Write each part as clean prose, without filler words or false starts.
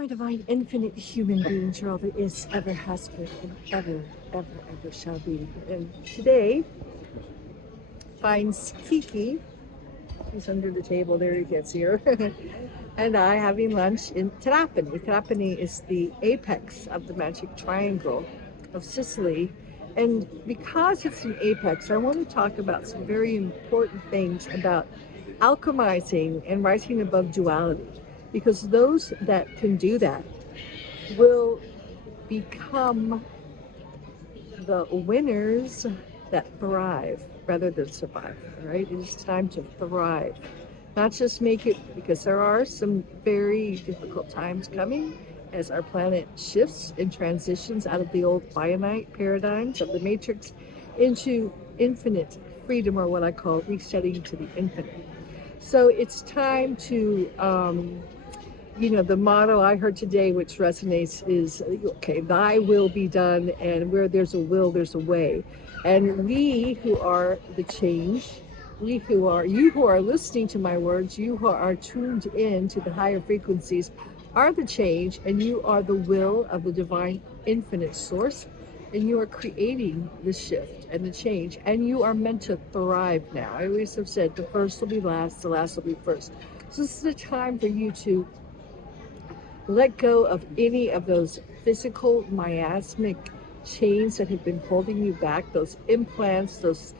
my divine, infinite human beings, you're all there is, ever has been, and ever shall be. And today finds Kiki, he's under the table, there he gets here, and I having lunch in Trapani. Trapani is the apex of the magic triangle of Sicily. And because it's an apex, I want to talk about some very important things about alchemizing and rising above duality. Because those that can do that will become the winners that thrive rather than survive. Right? It is time to thrive, not just make it, because there are some very difficult times coming as our planet shifts and transitions out of the old finite paradigms of the matrix into infinite freedom, or what I call resetting to the infinite. So it's time to the motto I heard today, which resonates, is okay, thy will be done, and where there's a will, there's a way. And we who are the change, you who are listening to my words, you who are tuned in to the higher frequencies, are the change, and you are the will of the divine infinite source. And you are creating the shift and the change, and you are meant to thrive now. I always have said the first will be last, the last will be first. So this is a time for you to let go of any of those physical miasmic chains that have been holding you back, those implants, those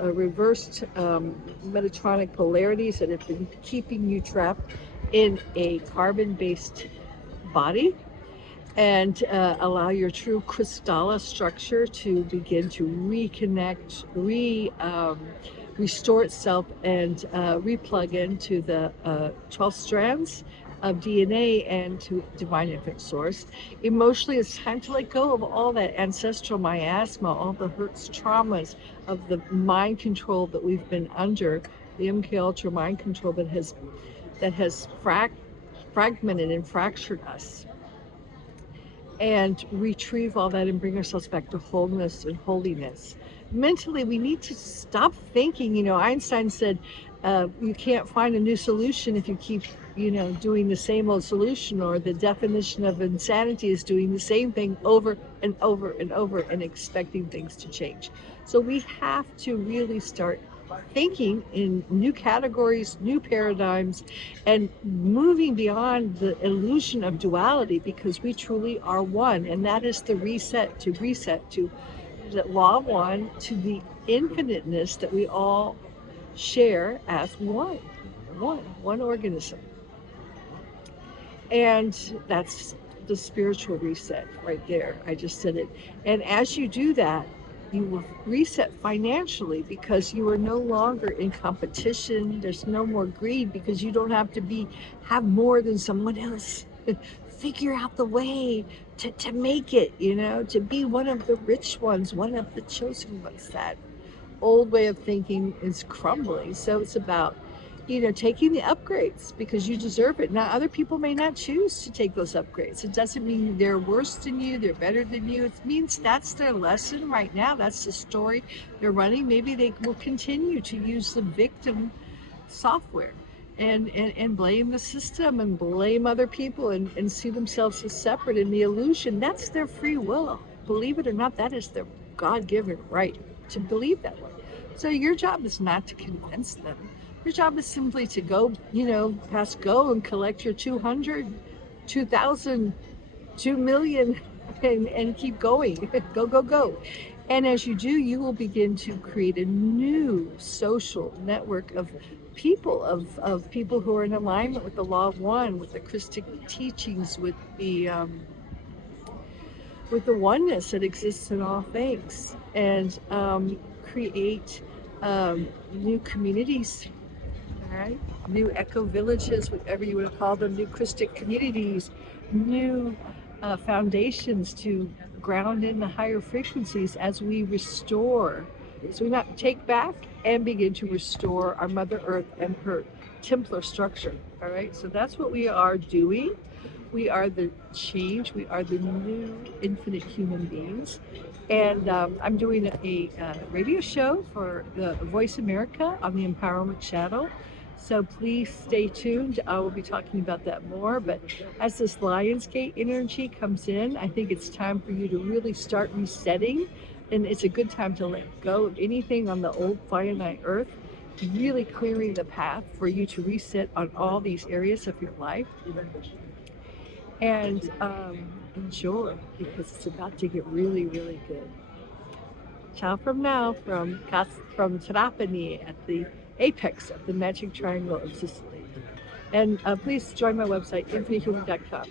reversed metatronic polarities that have been keeping you trapped in a carbon-based body, and allow your true crystalla structure to begin to reconnect, restore itself, and replug into the 12 strands of DNA and to divine infinite source. Emotionally, it's time to let go of all that ancestral miasma, all the hurts, traumas of the mind control that we've been under, the MK Ultra mind control that has fragmented and fractured us, and retrieve all that and bring ourselves back to wholeness and holiness. Mentally, we need to stop thinking. Einstein said, you can't find a new solution if you keep, doing the same old solution, or the definition of insanity is doing the same thing over and over and over and expecting things to change. So we have to really start thinking in new categories, new paradigms, and moving beyond the illusion of duality, because we truly are one. And that is the reset to the law of one, to the infiniteness that we all share as one organism. And that's the spiritual reset right there. I just said it. And as you do that, you will reset financially, because you are no longer in competition. There's no more greed, because you don't have to have more than someone else. Figure out the way to make it, to be one of the rich ones, one of the chosen ones. That old way of thinking is crumbling. So it's about, taking the upgrades, because you deserve it. Now, other people may not choose to take those upgrades. It doesn't mean they're worse than you, they're better than you. It means that's their lesson right now. That's the story they're running. Maybe they will continue to use the victim software and blame the system and blame other people, and see themselves as separate in the illusion. That's their free will. Believe it or not, that is their God-given right to believe that way. So your job is not to convince them. Your job is simply to go, past go and collect your 200, 2,000, 2,000,000, and keep going. Go, go, go. And as you do, you will begin to create a new social network of people who are in alignment with the law of one, with the Christic teachings, with the oneness that exists in all things, and create new communities, all right? New eco villages, whatever you want to call them, new Christic communities, new foundations to ground in the higher frequencies as we restore. So we not take back and begin to restore our Mother Earth and her Templar structure. All right, so that's what we are doing. We are the change. We are the new infinite human beings. And I'm doing a radio show for the Voice America on the Empowerment Channel. So please stay tuned. I will be talking about that more. But as this Lionsgate energy comes in, I think it's time for you to really start resetting. And it's a good time to let go of anything on the old finite earth, really clearing the path for you to reset on all these areas of your life. And enjoy, because it's about to get really, really good. Ciao from now from Trapani at the apex of the magic triangle of Sicily. And please join my website, infinityhealing.com.